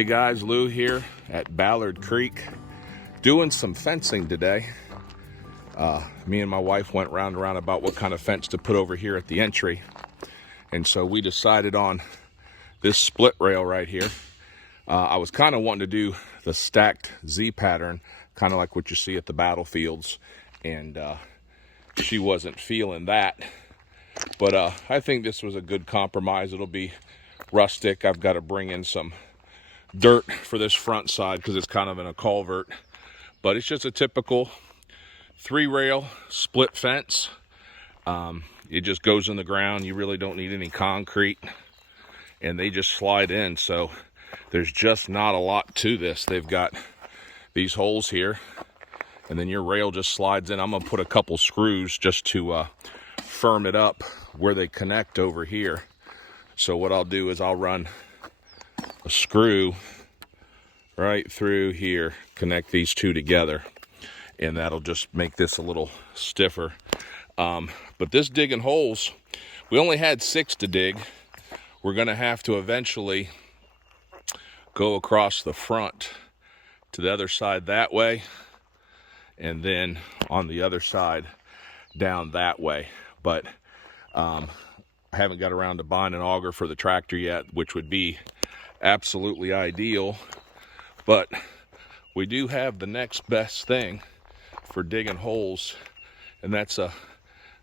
Hey guys, Lou here at Ballard Creek doing some fencing today. Me and my wife went round and round about what kind of fence to put over here at the entry. And so we decided on this split rail right here. I was kind of wanting to do the stacked Z pattern, kind of like what you see at the battlefields. And she wasn't feeling that. But I think this was a good compromise. It'll be rustic. I've got to bring in some dirt for this front side because it's kind of in a culvert, but it's just a typical 3-rail split fence. It just goes in the ground. You really don't need any concrete, and they just slide in. So there's just not a lot to this. They've got these holes here, and then your rail just slides in. I'm gonna put a couple screws just to firm it up where they connect over here. So what I'll do is I'll run a screw right through here, connect these two together, and that'll just make this a little stiffer. But this digging holes, we only had 6 to dig. We're gonna have to eventually go across the front to the other side that way, and then on the other side down that way. But I haven't got around to buying an auger for the tractor yet, which would be absolutely ideal. But we do have the next best thing for digging holes, and that's a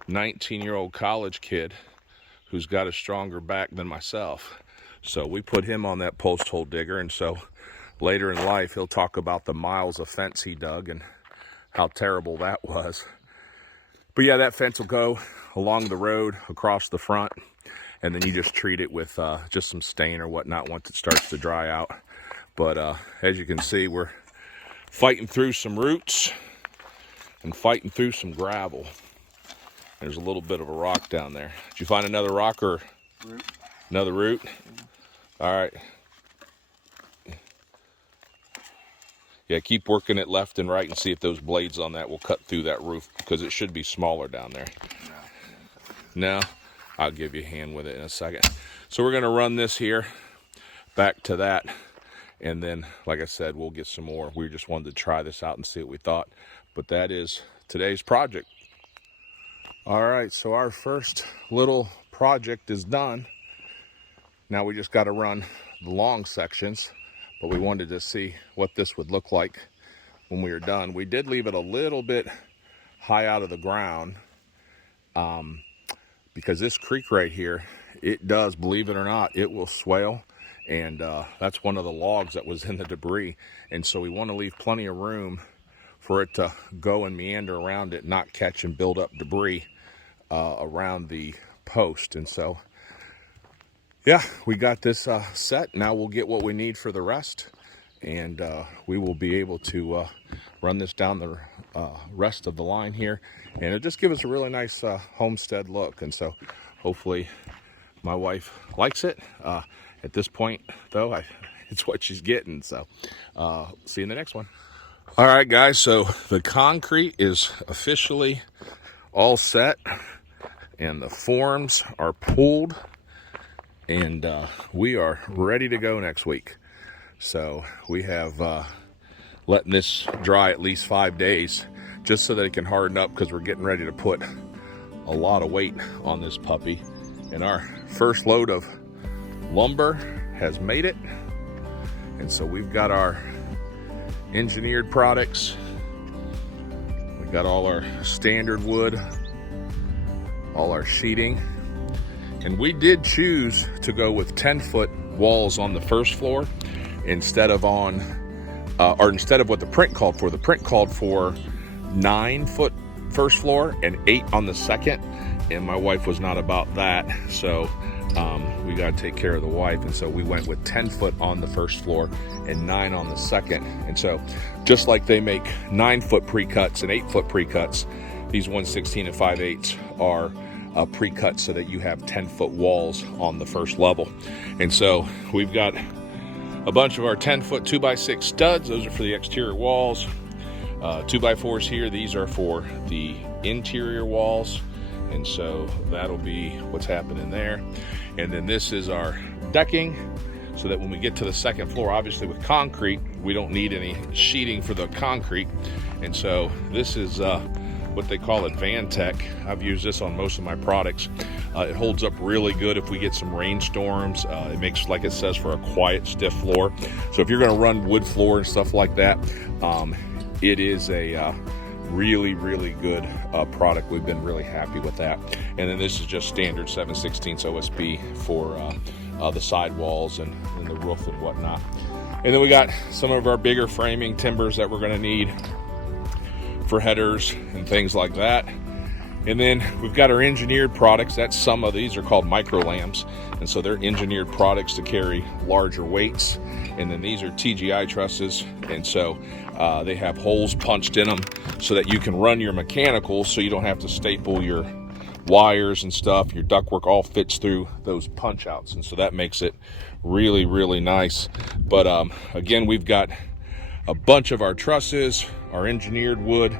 19-year-old college kid who's got a stronger back than myself. So we put him on that post hole digger, and so later in life he'll talk about the miles of fence he dug and how terrible that was. But yeah, that fence will go along the road across the front, and then you just treat it with just some stain or whatnot once it starts to dry out. But as you can see, we're fighting through some roots and fighting through some gravel. There's a little bit of a rock down there. Did you find another rock or root? Another root? All right. Yeah, keep working it left and right and see if those blades on that will cut through that roof, because it should be smaller down there. No? I'll give you a hand with it in a second. So we're gonna run this here back to that, and then, like I said, we'll get some more. We just wanted to try this out and see what we thought. But that is today's project. All right, so our first little project is done. Now we just gotta run the long sections, but we wanted to see what this would look like when we were done. We did leave it a little bit high out of the ground, because this creek right here, it does, believe it or not, it will swale. And that's one of the logs that was in the debris. And so we want to leave plenty of room for it to go and meander around it, not catch and build up debris around the post. And so, yeah, we got this set. Now we'll get what we need for the rest, and we will be able to run this down the rest of the line here, and it'll just give us a really nice homestead look. And so hopefully my wife likes it. At this point though, it's what she's getting. So see you in the next one. All right guys, so the concrete is officially all set and the forms are pulled, and we are ready to go next week. So we have letting this dry at least 5 days just so that it can harden up, because we're getting ready to put a lot of weight on this puppy. And our first load of lumber has made it, and so we've got our engineered products. We've got all our standard wood, all our sheeting, and we did choose to go with 10-foot walls on the first floor instead of on instead of what the print called for. The print called for 9-foot first floor and 8 on the second, and my wife was not about that. So we got to take care of the wife, and so we went with 10-foot on the first floor and 9 on the second. And so just like they make 9-foot pre-cuts and 8-foot pre-cuts, these 1/16 and 5/8 are pre-cut so that you have 10-foot walls on the first level. And so we've got a bunch of our 10-foot 2x6 studs. Those are for the exterior walls. 2x4s here, these are for the interior walls. And so that'll be what's happening there. And then this is our decking. so that when we get to the second floor, obviously with concrete, we don't need any sheeting for the concrete. And so this is what they call Advantech. I've used this on most of my products. It holds up really good if we get some rainstorms. It makes, like it says, for a quiet, stiff floor. So if you're going to run wood floor and stuff like that, it is a really, really good product. We've been really happy with that. And then this is just standard 7/16 OSB for the sidewalls and the roof and whatnot. And then we got some of our bigger framing timbers that we're going to need for headers and things like that. And then we've got our engineered products. That's some of these are called micro lambs, and so they're engineered products to carry larger weights. And then these are TGI trusses, and so they have holes punched in them so that you can run your mechanicals, so you don't have to staple your wires and stuff. Your ductwork all fits through those punch outs, and so that makes it really, really nice. But again, we've got a bunch of our trusses, our engineered wood,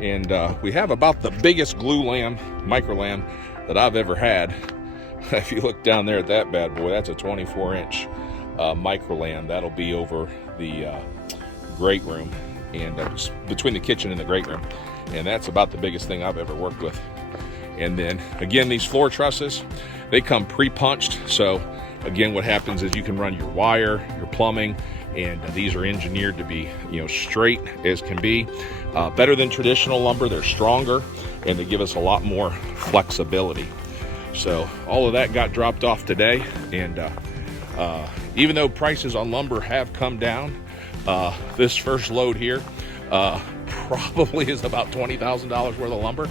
and we have about the biggest glue lamb, micro lamb, that I've ever had. If you look down there at that bad boy, that's a 24-inch micro lamb. That'll be over the great room, and between the kitchen and the great room, and that's about the biggest thing I've ever worked with. And then again, these floor trusses, they come pre-punched. So again, what happens is you can run your wire, your plumbing, and these are engineered to be, straight as can be. Better than traditional lumber. They're stronger, and they give us a lot more flexibility. So all of that got dropped off today, and even though prices on lumber have come down, this first load here probably is about $20,000 worth of lumber.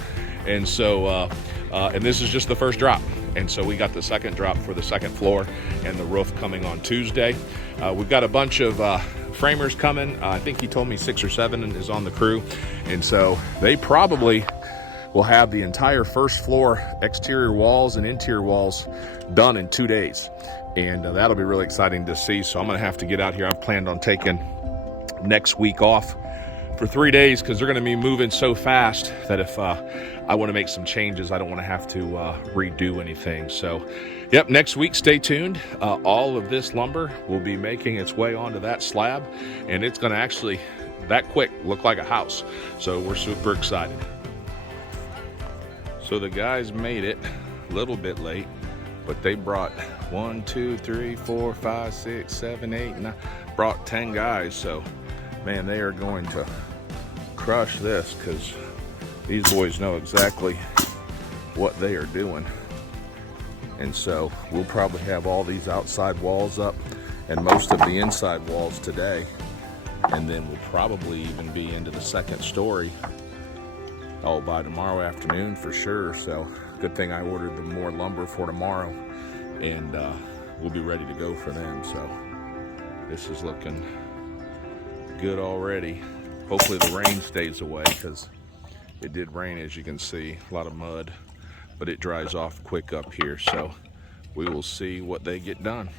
And so and this is just the first drop, and so we got the second drop for the second floor and the roof coming on Tuesday. We've got a bunch of framers coming. I think he told me 6 or 7 is on the crew, and so they probably will have the entire first floor exterior walls and interior walls done in 2 days, and that'll be really exciting to see. So I'm gonna have to get out here. I've planned on taking next week off for 3 days, because they're going to be moving so fast that if I want to make some changes, I don't want to have to redo anything. So yep, next week, stay tuned. All of this lumber will be making its way onto that slab, and it's going to actually, that quick, look like a house. So we're super excited. So the guys made it a little bit late, but they brought 1, 2, 3, 4, 5, 6, 7, 8, 9, brought 10 guys. So man, they are going to crush this, because these boys know exactly what they are doing. And so we'll probably have all these outside walls up and most of the inside walls today, and then we'll probably even be into the second story by tomorrow afternoon for sure. So good thing I ordered the more lumber for tomorrow, and we'll be ready to go for them. So this is looking good already. Hopefully the rain stays away, because it did rain, as you can see, a lot of mud, but it dries off quick up here. So we will see what they get done.